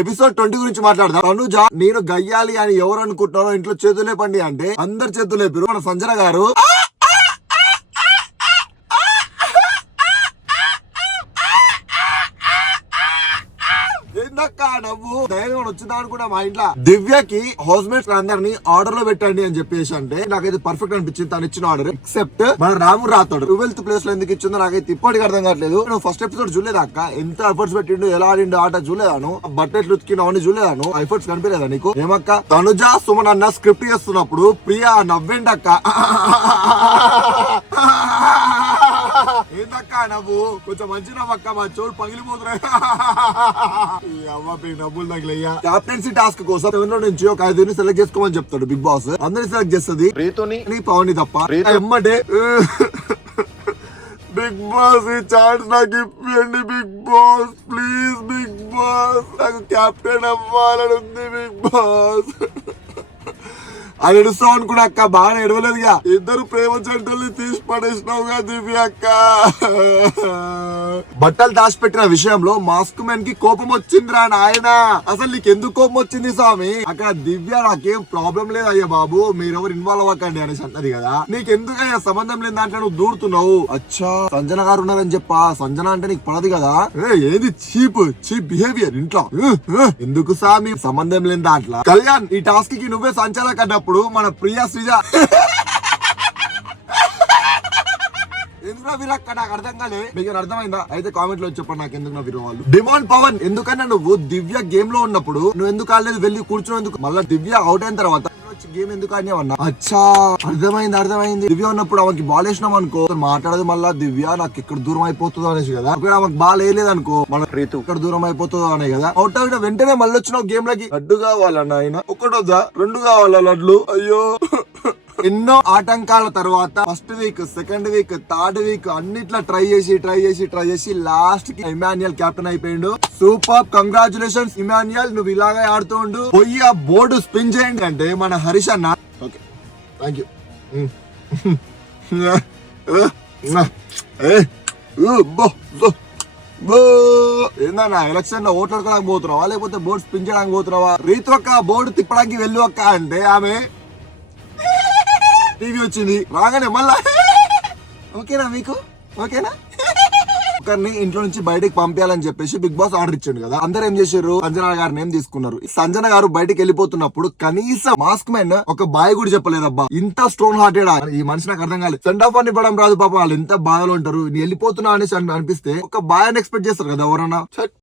Episode 20 గురించి మాట్లాడదాం. తనుజ నేను గయ్యాలి అని ఎవరు అనుకుంటున్నారో ఇంట్లో చేతులు లేపండి అంటే అందరు చేతులు లేపారు. మన సంజన గారు నవ్వు ధైర్యం వచ్చిందా అనుకున్నా. మా ఇంట్లో దివ్యకి హౌస్ మేట్స్ అందరినీ ఆర్డర్ లో పెట్టండి అని చెప్పేసి అంటే నాకైతే పర్ఫెక్ట్ అనిపించింది తను ఇచ్చిన ఆర్డర్. ఎక్సెప్ట్ మన రాము రాతాడు 12th ప్లేస్ లో ఎందుకు ఇచ్చిందో నాకైతే ఇప్పటికి అర్థం కావట్లేదు. నువ్వు ఫస్ట్ ఎపిసోడ్ చూడలేదా అక్క? ఎంత ఎఫర్ట్స్ పెట్టిండు, ఎలా ఆడిండు ఆట చూడలేదాను, బట్టెట్లు ఉతికిన అవన్నీ చూడలేదాను, ఎఫర్ట్స్ కనిపించలేదా నీకు? ఏమక్క తనుజ సుమన్ అన్న స్క్రిప్ట్ చేస్తున్నప్పుడు ప్రియా నవ్వేండి అక్క. ఏందక్క నవ్వు? కొంచెం మంచి నవ్వక్క, మా చోటు పగిలిపోతున్నాయి. డబ్బులు తగిలయ్యా. కెప్టెన్సీ టాస్క్ కోసం 7 నుంచి ఒక 5 సెలెక్ట్ చేసుకోమని చెప్తాడు బిగ్ బాస్. అందరిని సెలెక్ట్ చేస్తుంది రీతుని పవన్ తప్ప. ఎమ్మటే బిగ్ బాస్ ఈ ఛాన్స్ నాకు ఇప్పియండి Bigg Boss, please Bigg Boss, నాకు కెప్టెన్ అవ్వాలని ఉంది బిగ్ బాస్ అని ఎడుస్తావు అనుకున్నా అక్క. బాగా ఎడవలేదుగా. ఇద్దరు ప్రేమ జంటల్ని తీసి పడేసినావుగా దివ్య అక్క. బట్టలు దాచిపెట్టిన విషయంలో మాస్క్ మెన్ కి కోపం వచ్చిందిరా నాయన. అసలు నీకు ఎందుకు కోపం వచ్చింది స్వామి? అక్కడ దివ్య నాకేం ప్రాబ్లం లేదు అయ్యా బాబు, మీరెవరు ఇన్వాల్వ్ అవ్వకండి అనేసి అంటది కదా. నీకెందుకయ్యా సంబంధం లేని దాంట్లో నువ్వు దూరుతున్నావు? అచ్చా సంజన గారు ఉన్నారని చెప్పా. సంజన అంటే నీకు పడదు కదా. ఏది చీప్ బిహేవియర్ ఇంట్లో. ఎందుకు సామి సంబంధం లేని దాంట్లో? కళ్యాణ్ ఈ టాస్క్ కి నువ్వే సంచాలక అన్నప్పుడు మన ప్రియా శ్రీజ ఎందుకు వీరక్క నాకు అర్థం కాలే. మీకు అర్థమైందా? అయితే కామెంట్ లో చెప్పండి నాకు ఎందుకు నా వాళ్ళు. డిమాండ్ పవన్ ఎందుకన్నా నువ్వు దివ్య గేమ్ లో ఉన్నప్పుడు నువ్వు ఎందుకు ఆడలేదు, వెళ్ళి కూర్చునేందుకు? మళ్ళీ దివ్య అవుట్ అయిన తర్వాత గేమ్ ఎందుకు ఆడినావన్నా? అచ్చా అర్థమైంది. దివ్య ఉన్నప్పుడు ఆమెకి బాల్ వేసినాం అనుకో మాట్లాడదు. మళ్ళా దివ్య నాకు ఇక్కడ దూరం అయిపోతుందో అనేసి కదా. ఆమెకు బాల్ వేయలేదు అనుకో మన రీతు ఇక్కడ దూరం అయిపోతుందో అనే కదా. అవుట్ అయిన వెంటనే మళ్ళీ వచ్చినావు గేమ్ లకి. లడ్డు కావాలన్న ఆయన ఒకటొద్దా 2 కావాలా లడ్లు? అయ్యో ఎన్నో ఆటంకాల తర్వాత first week, second week, third week అన్నిట్లా ట్రై చేసి లాస్ట్ కి ఇమాన్యుయల్ కెప్టెన్ అయిపోయిండు. సూపర్, కంగ్రాచులేషన్స్ ఇమాన్యుయల్, నువ్వు ఇలాగే ఆడుతూ ఉండు. పోయి ఆ బోర్డు స్పిన్ చేయండి అంటే మన హరీష్ అన్న. Okay thank you. ఏందన్నా ఎలక్షన్ లో ఓట్లు అడగడానికి పోతున్నావా లేకపోతే బోర్డు స్పిన్ చేయడానికి పోతున్నావా? రీతు అక్క బోర్డు తిప్పడానికి వెళ్ళు అక్క అంటే ఆమె టీవీ వచ్చింది రాగానే మళ్ళా ఓకేనా మీకు? ఓకేనా? ఒకరిని ఇంట్లో నుంచి బయటకు పంపించాలని చెప్పేసి బిగ్ బాస్ ఆర్డర్ ఇచ్చాడు కదా. అందరు ఏం చేశారు? సంజన గారిని ఏం తీసుకున్నారు. సంజన గారు బయటకు వెళ్ళిపోతున్నప్పుడు కనీసం మాస్క్ మ్యాన్ ఒక బాయ్ కూడా చెప్పలేదబ్బా. ఇంత స్టోన్ హార్టెడ్ ఈ మనిషి నాకు అర్థం కాలేదు. సెండ్ ఆఫ్ అని ఇవ్వడం రాదు పాప. వాళ్ళు ఎంత బాధలో ఉంటారు. వెళ్ళిపోతున్నా అనేసి అనిపిస్తే ఒక బాయ్ అని ఎక్స్పెక్ట్ చేస్తారు కదా ఎవరన్నా.